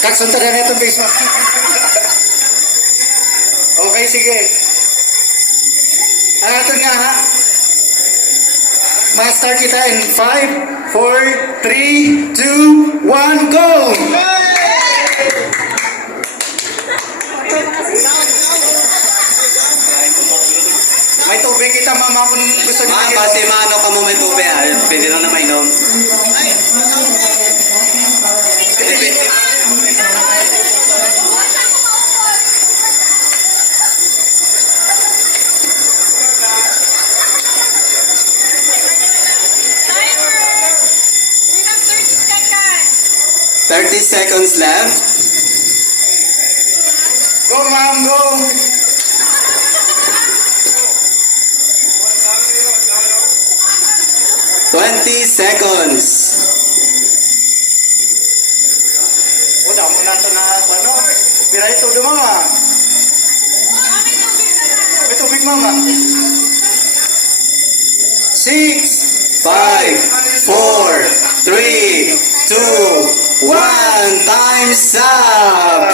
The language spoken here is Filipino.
Kaksunta na na itong face mask. okay, sige. Ah, ito nga ha. Master kita in 5, 4, 3, 2, 1, go! May tubig kita mama kung gusto niyo. Ma, base maano ka mo may tubig ah. Pwede lang na mainom. Timer! We have 30 seconds. 30 seconds left. Go, ma'am, go! Twenty seconds. Mo na ito ano, pira ito do mama. May tubig mama. Six, Five, four, three, two, one. Time's up.